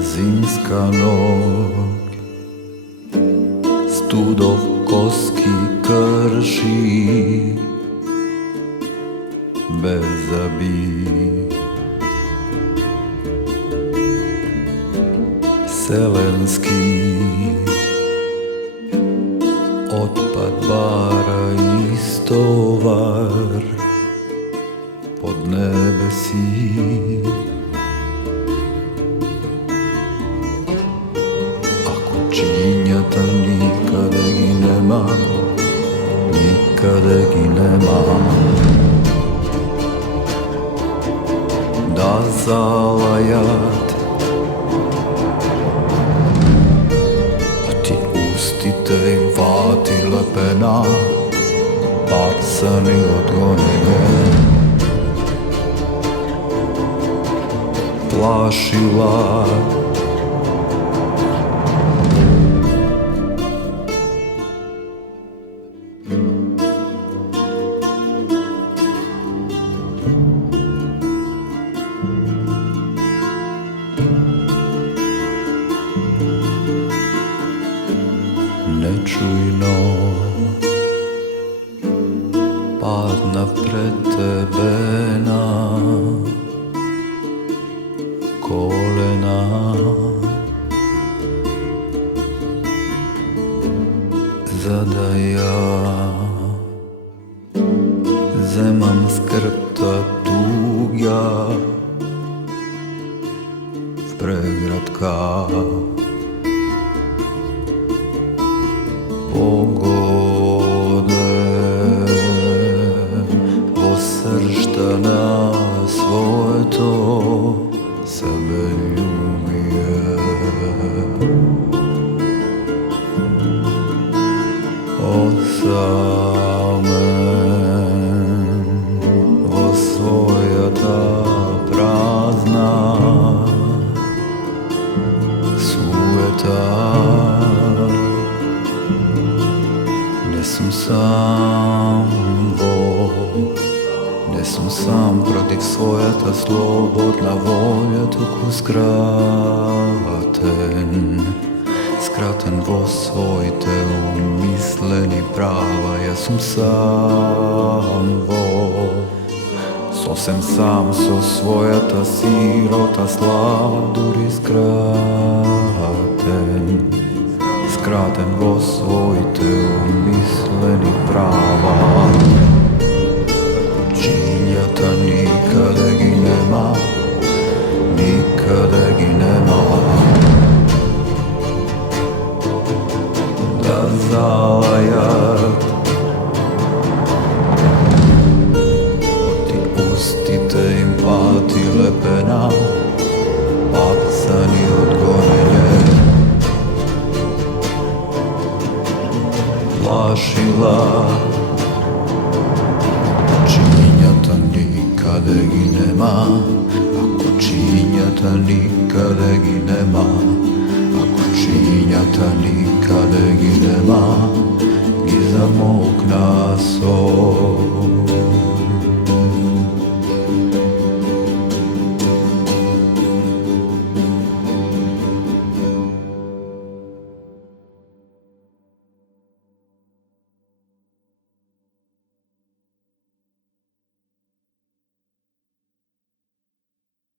Zimska noć studov koski krši bez zabi. Selenski otpad bara istovar pod nebesi. Činjata nikada gi nema, nikada gi nema. Da zalajat Oti ustite im vati lepena, bacani odgonjenje. Plašila nečujno padna pred tebe na kolena. Zadaja zemam skrta tuga v pregratka pogode posrštana svoje to sebe ljubije. Osamen vo svoja ta prazna sujeta. Nesam sam nesam sam protiv svoja ta slobodna volja tuk skraten vo svoj te umisleni prava. Ja sam sam sosem sam so svoja ta sirota slava duri skraten vo svoj te umisleni prava. Činjata nikada gi nema, nikada gi nema. Da zalajat Oti ustite im pati lepena, bacani odgonjenje. Plašila činjata nikada gi nema, ako činjata nikada gi nema, ako činjata nikada gi nema.